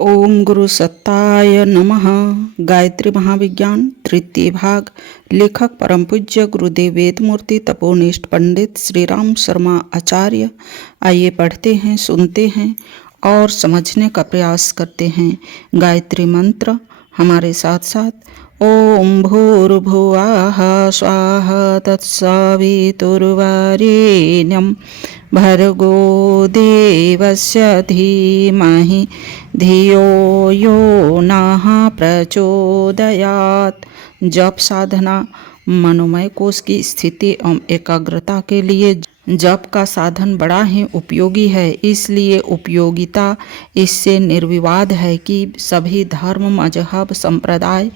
ओम गुरु सत्ताय नमः। गायत्री महाविज्ञान तृतीय भाग। लेखक परम पूज्य गुरुदेव वेदमूर्ति तपोनिष्ठ पंडित श्री राम शर्मा आचार्य। आइए पढ़ते हैं, सुनते हैं और समझने का प्रयास करते हैं। गायत्री मंत्र हमारे साथ साथ। ओम भूर्भुवः स्वाहा तत्सवितुर्वरेण्यं भर्गो देवस्य धीमहि धियो यो नः प्रचोदयात्। जप साधना। मनोमय कोश की स्थिति एवं एकाग्रता के लिए जप का साधन बड़ा ही उपयोगी है। इसलिए उपयोगिता इससे निर्विवाद है कि सभी धर्म, मजहब, संप्रदाय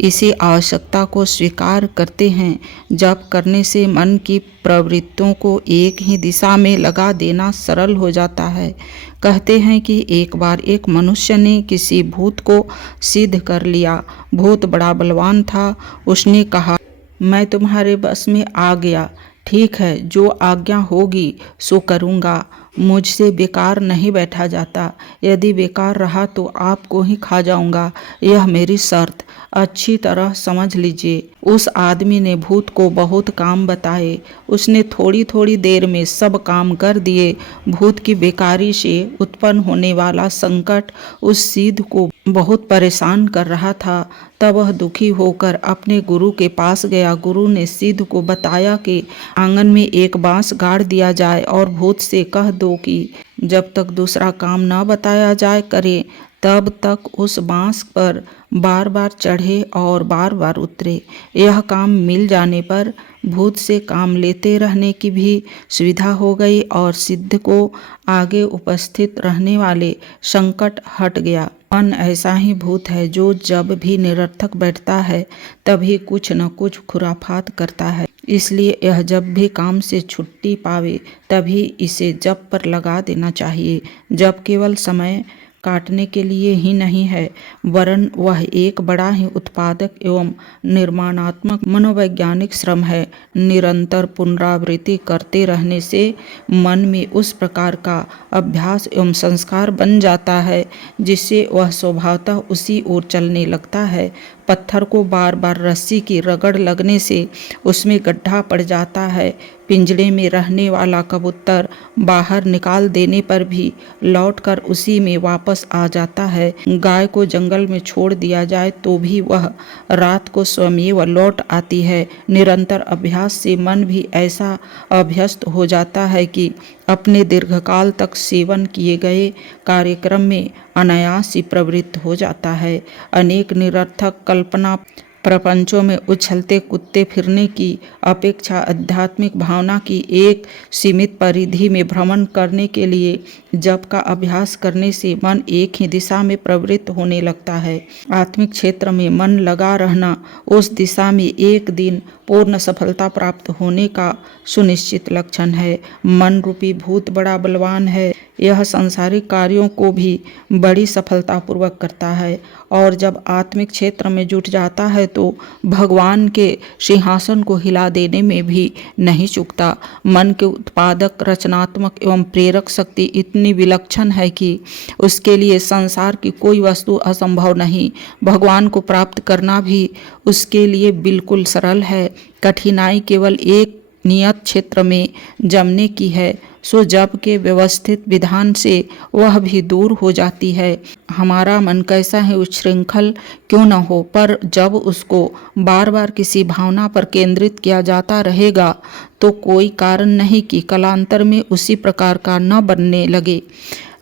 इसी आवश्यकता को स्वीकार करते हैं। जप करने से मन की प्रवृत्तियों को एक ही दिशा में लगा देना सरल हो जाता है। कहते हैं कि एक बार एक मनुष्य ने किसी भूत को सिद्ध कर लिया। भूत बड़ा बलवान था। उसने कहा, मैं तुम्हारे बस में आ गया। ठीक है, जो आज्ञा होगी सो करूँगा। मुझसे बेकार नहीं बैठा जाता। यदि बेकार रहा तो आपको ही खा जाऊंगा। यह मेरी शर्त अच्छी तरह समझ लीजिए। उस आदमी ने भूत को बहुत काम बताए। उसने थोड़ी थोड़ी देर में सब काम कर दिए। भूत की बेकारी से उत्पन्न होने वाला संकट उस सिद्ध को बहुत परेशान कर रहा था। तब वह दुखी होकर अपने गुरु के पास गया। गुरु ने सिद्ध को बताया कि आंगन में एक बांस गाड़ दिया जाए और भूत से कह दो कि जब तक दूसरा काम न बताया जाए करे, तब तक उस बांस पर बार बार चढ़े और बार बार उतरे। यह काम मिल जाने पर भूत से काम लेते रहने की भी सुविधा हो गई और सिद्ध को आगे उपस्थित रहने वाले संकट हट गया। मन ऐसा ही भूत है जो जब भी निरर्थक बैठता है तभी कुछ न कुछ खुराफात करता है। इसलिए यह जब भी काम से छुट्टी पावे तभी इसे जप पर लगा देना चाहिए। जप केवल समय काटने के लिए ही नहीं है, वरन वह एक बड़ा ही उत्पादक एवं निर्माणात्मक मनोवैज्ञानिक श्रम है। निरंतर पुनरावृत्ति करते रहने से मन में उस प्रकार का अभ्यास एवं संस्कार बन जाता है जिससे वह स्वभावतः उसी ओर चलने लगता है। पत्थर को बार बार रस्सी की रगड़ लगने से उसमें गड्ढा पड़ जाता है। पिंजड़े में रहने वाला कबूतर बाहर निकाल देने पर भी लौटकर उसी में वापस आ जाता है। गाय को जंगल में छोड़ दिया जाए तो भी वह रात को स्वयं लौट आती है। निरंतर अभ्यास से मन भी ऐसा अभ्यस्त हो जाता है कि अपने दीर्घकाल तक सेवन किए गए कार्यक्रम में अनायास ही प्रवृत्त हो जाता है। अनेक निरर्थक कल्पना प्रपंचों में उछलते कूदते फिरने की अपेक्षा आध्यात्मिक भावना की एक सीमित परिधि में भ्रमण करने के लिए जप का अभ्यास करने से मन एक ही दिशा में प्रवृत्त होने लगता है। आत्मिक क्षेत्र में मन लगा रहना उस दिशा में एक दिन पूर्ण सफलता प्राप्त होने का सुनिश्चित लक्षण है। मन रूपी भूत बड़ा बलवान है। यह सांसारिक कार्यों को भी बड़ी सफलतापूर्वक करता है और जब आत्मिक क्षेत्र में जुट जाता है तो भगवान के सिंहासन को हिला देने में भी नहीं चूकता। मन के उत्पादक, रचनात्मक एवं प्रेरक शक्ति इतनी विलक्षण है कि उसके लिए संसार की कोई वस्तु असंभव नहीं। भगवान को प्राप्त करना भी उसके लिए बिल्कुल सरल है। कठिनाई केवल एक नियत क्षेत्र में जमने की है, सो जप के व्यवस्थित विधान से वह भी दूर हो जाती है। हमारा मन कैसा है उच्छृंखल क्यों न हो, पर जब उसको बार बार किसी भावना पर केंद्रित किया जाता रहेगा तो कोई कारण नहीं कि कालांतर में उसी प्रकार का न बनने लगे।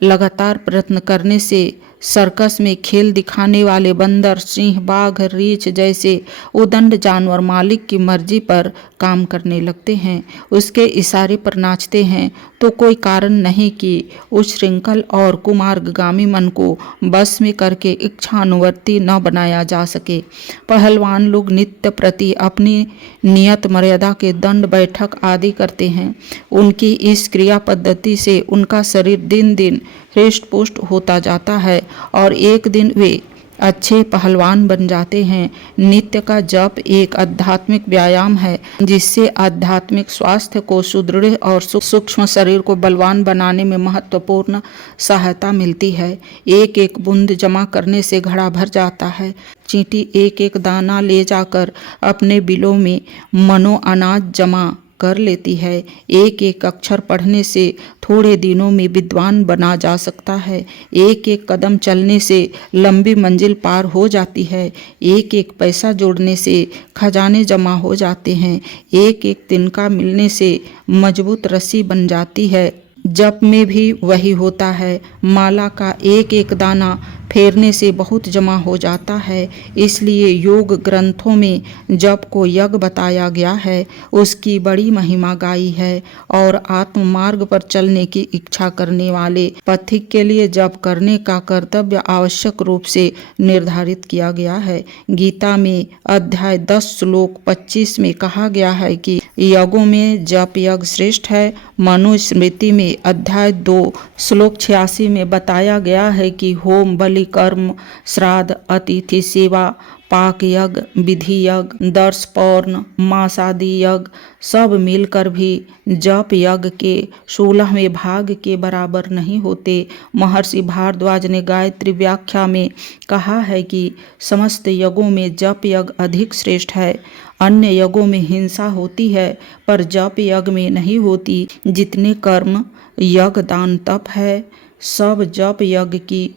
लगातार प्रयत्न करने से सर्कस में खेल दिखाने वाले बंदर, सिंह, बाघ, रीछ जैसे उदंड जानवर मालिक की मर्जी पर काम करने लगते हैं, उसके इशारे पर नाचते हैं, तो कोई कारण नहीं कि उच्छृंखल और कुमार्गामी मन को बस में करके इच्छानुवर्ती न बनाया जा सके। पहलवान लोग नित्य प्रति अपनी नियत मर्यादा के दंड बैठक आदि करते हैं। उनकी इस क्रिया पद्धति से उनका शरीर दिन दिन हृष्ट पुष्ट होता जाता है और एक दिन वे अच्छे पहलवान बन जाते हैं। नित्य का जप एक आध्यात्मिक व्यायाम है जिससे आध्यात्मिक स्वास्थ्य को सुदृढ़ और सूक्ष्म शरीर को बलवान बनाने में महत्वपूर्ण सहायता मिलती है। एक एक बूंद जमा करने से घड़ा भर जाता है। चींटी एक एक दाना ले जाकर अपने बिलों में मनो अनाज जमा कर लेती है। एक एक अक्षर पढ़ने से थोड़े दिनों में विद्वान बना जा सकता है। एक एक कदम चलने से लंबी मंजिल पार हो जाती है। एक एक पैसा जोड़ने से खजाने जमा हो जाते हैं। एक एक तिनका मिलने से मजबूत रस्सी बन जाती है। जप में भी वही होता है। माला का एक एक दाना फेरने से बहुत जमा हो जाता है। इसलिए योग ग्रंथों में जप को यज्ञ बताया गया है। उसकी बड़ी महिमा गाई है और आत्म मार्ग पर चलने की इच्छा करने वाले पथिक के लिए जप करने का कर्तव्य आवश्यक रूप से निर्धारित किया गया है। गीता में अध्याय 10 श्लोक 25 में कहा गया है कि यज्ञों में जप यज्ञ श्रेष्ठ है। मनुस्मृति में अध्याय 2 श्लोक 86 में बताया गया है कि होम, बलि, कर्म, श्राद्ध, अतिथि सेवा, पाक यज्ञ, विधि यज्ञ, दर्श पौर्ण, मासादि यज्ञ सब मिलकर भी जप यज्ञ के 16वें भाग के बराबर नहीं होते। महर्षि भारद्वाज ने गायत्री व्याख्या में कहा है कि समस्त यज्ञों में जप यज्ञ अधिक श्रेष्ठ है। अन्य यज्ञों में हिंसा होती है पर जप यज्ञ में नहीं होती। जितने कर्म, यज्ञ, दान, तप है सब जप यज्ञ की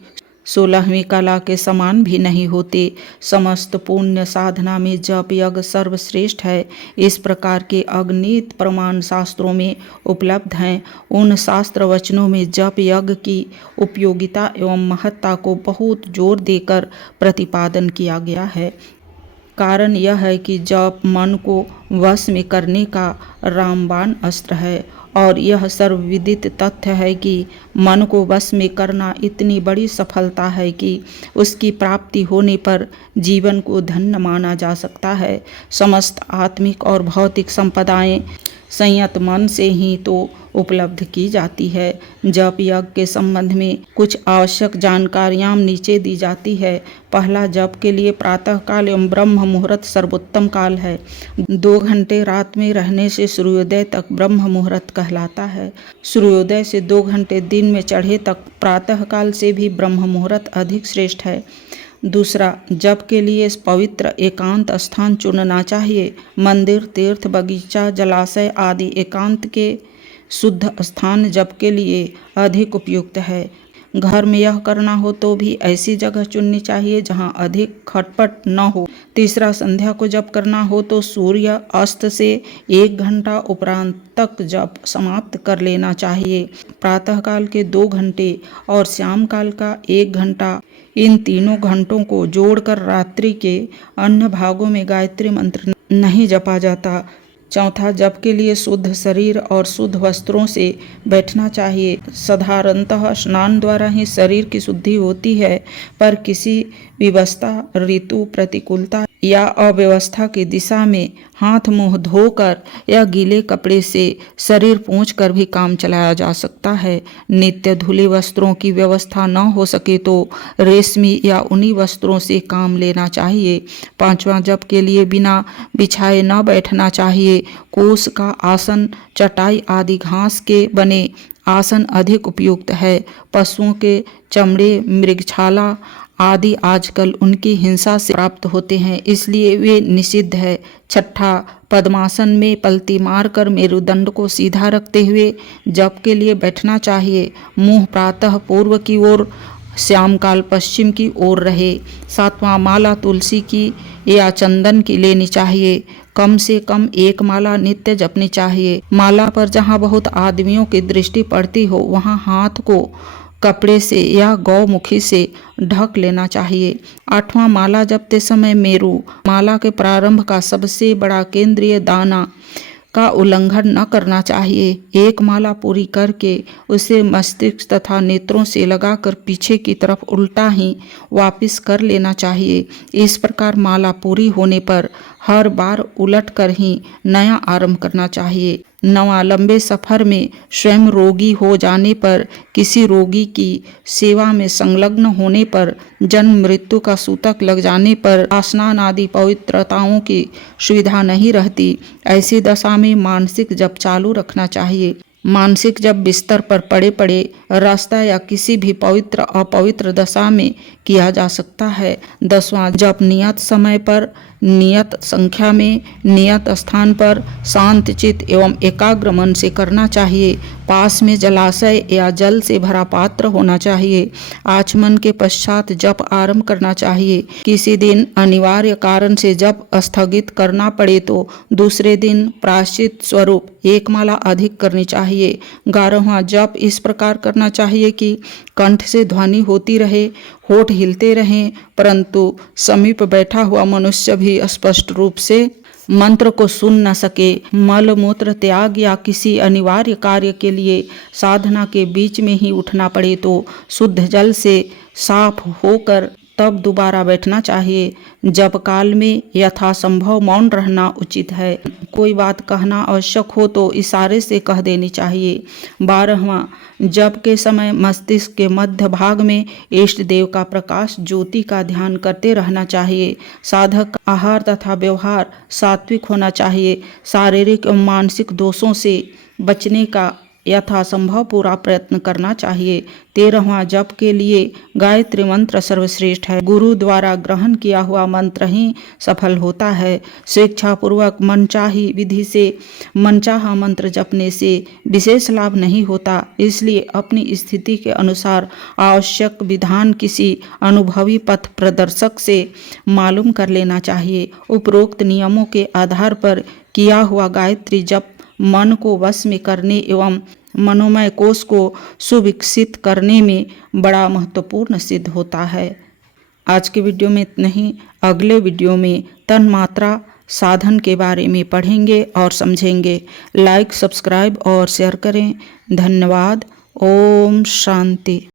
16वीं कला के समान भी नहीं होते। समस्त पुण्य साधना में जप यज्ञ सर्वश्रेष्ठ है। इस प्रकार के अगणित प्रमाण शास्त्रों में उपलब्ध हैं। उन शास्त्र वचनों में जप यज्ञ की उपयोगिता एवं महत्ता को बहुत जोर देकर प्रतिपादन किया गया है। कारण यह है कि जप मन को वश में करने का रामबाण अस्त्र है और यह सर्वविदित तथ्य है कि मन को वश में करना इतनी बड़ी सफलता है कि उसकी प्राप्ति होने पर जीवन को धन्य माना जा सकता है। समस्त आत्मिक और भौतिक संपदाएं संयत मन से ही तो उपलब्ध की जाती है। जप यज्ञ के संबंध में कुछ आवश्यक जानकारियां नीचे दी जाती है। पहला, जप के लिए प्रातः काल एवं ब्रह्म मुहूर्त सर्वोत्तम काल है। 2 घंटे रात में रहने से सूर्योदय तक ब्रह्म मुहूर्त कहलाता है। सूर्योदय से 2 घंटे दिन में चढ़े तक प्रातः काल से भी ब्रह्म मुहूर्त अधिक श्रेष्ठ है। दूसरा, जप के लिए पवित्र एकांत स्थान चुनना चाहिए। मंदिर, तीर्थ, बगीचा, जलाशय आदि एकांत के शुद्ध स्थान जप के लिए अधिक उपयुक्त है। घर में यह करना हो तो भी ऐसी जगह चुननी चाहिए जहां अधिक खटपट न हो। तीसरा, संध्या को जप करना हो तो सूर्य अस्त से 1 घंटा उपरांत तक जप समाप्त कर लेना चाहिए। प्रातःकाल के 2 घंटे और शाम काल का 1 घंटा, इन तीनों घंटों को जोड़कर रात्रि के अन्य भागों में गायत्री मंत्र नहीं जपा जाता। चौथा, जप के लिए शुद्ध शरीर और शुद्ध वस्त्रों से बैठना चाहिए। साधारणतः स्नान द्वारा ही शरीर की शुद्धि होती है, पर किसी विवस्था, ऋतु, प्रतिकूलता या अव्यवस्था की दिशा में हाथ मुंह धोकर या गीले कपड़े से शरीर पोंछकर भी काम चलाया जा सकता है। नित्य धुले वस्त्रों की व्यवस्था न हो सके तो रेशमी या ऊनी वस्त्रों से काम लेना चाहिए। पांचवा, जप के लिए बिना बिछाए न बैठना चाहिए। कोस का आसन, चटाई आदि घास के बने आसन अधिक उपयुक्त है। पशुओं के चमड़े, मृगछाला आदि आजकल उनकी हिंसा से प्राप्त होते हैं, इसलिए वे निषिद्ध है। छठा, पद्मासन में पलती मारकर मेरुदंड को सीधा रखते हुए जप के लिए बैठना चाहिए। मुंह प्रातः पूर्व की ओर, श्याम काल पश्चिम की ओर रहे। सातवां, माला तुलसी की या चंदन की लेनी चाहिए। कम से कम 1 माला नित्य जपनी चाहिए। माला पर जहाँ बहुत आदमियों की दृष्टि पड़ती हो वहाँ हाथ को कपड़े से या गौमुखी से ढक लेना चाहिए। 8वां, माला जपते समय मेरु माला के प्रारंभ का सबसे बड़ा केंद्रीय दाना का उल्लंघन न करना चाहिए। 1 माला पूरी करके उसे मस्तिष्क तथा नेत्रों से लगाकर पीछे की तरफ उल्टा ही वापस कर लेना चाहिए। इस प्रकार माला पूरी होने पर हर बार उलट कर ही नया आरंभ करना चाहिए। 9वां, लंबे सफर में स्वयं रोगी हो जाने पर, किसी रोगी की सेवा में संलग्न होने पर, जन्म मृत्यु का सूतक लग जाने पर स्नान आदि पवित्रताओं की सुविधा नहीं रहती, ऐसी दशा में मानसिक जप चालू रखना चाहिए। मानसिक जप बिस्तर पर पड़े पड़े, रास्ता या किसी भी पवित्र अपवित्र दशा में किया जा सकता है। 10वां, जप नियत समय पर, नियत संख्या में, नियत स्थान पर शांत चित्त एवं एकाग्र मन से करना चाहिए। पास में जलाशय या जल से भरा पात्र होना चाहिए। आचमन के पश्चात जप आरंभ करना चाहिए। किसी दिन अनिवार्य कारण से जप स्थगित करना पड़े तो दूसरे दिन प्रायश्चित स्वरूप एक माला अधिक करनी चाहिए। 11वां, जप इस प्रकार करना चाहिए कि कंठ से ध्वनि होती रहे, होठ हिलते रहें, परंतु समीप बैठा हुआ मनुष्य भी स्पष्ट रूप से मंत्र को सुन न सके। मल मूत्र त्याग या किसी अनिवार्य कार्य के लिए साधना के बीच में ही उठना पड़े तो शुद्ध जल से साफ होकर तब दोबारा बैठना चाहिए। जप काल में यथासंभव मौन रहना उचित है। कोई बात कहना आवश्यक हो तो इशारे से कह देनी चाहिए। 12वां, जप के समय मस्तिष्क के मध्य भाग में इष्ट देव का प्रकाश ज्योति का ध्यान करते रहना चाहिए। साधक का आहार तथा व्यवहार सात्विक होना चाहिए। शारीरिक एवं मानसिक दोषों से बचने का यथासंभव पूरा प्रयत्न करना चाहिए। 13वां, जप के लिए गायत्री मंत्र सर्वश्रेष्ठ है। गुरु द्वारा ग्रहण किया हुआ मंत्र ही सफल होता है। स्वेच्छापूर्वक मनचाही विधि से मनचाहा मंत्र जपने से विशेष लाभ नहीं होता, इसलिए अपनी स्थिति के अनुसार आवश्यक विधान किसी अनुभवी पथ प्रदर्शक से मालूम कर लेना चाहिए। उपरोक्त नियमों के आधार पर किया हुआ गायत्री जप मन को वश में करने एवं मनोमय कोश को सुविकसित करने में बड़ा महत्वपूर्ण सिद्ध होता है। आज के वीडियो में इतना ही। अगले वीडियो में तन मात्रा साधन के बारे में पढ़ेंगे और समझेंगे। लाइक, सब्सक्राइब और शेयर करें। धन्यवाद। ओम शांति।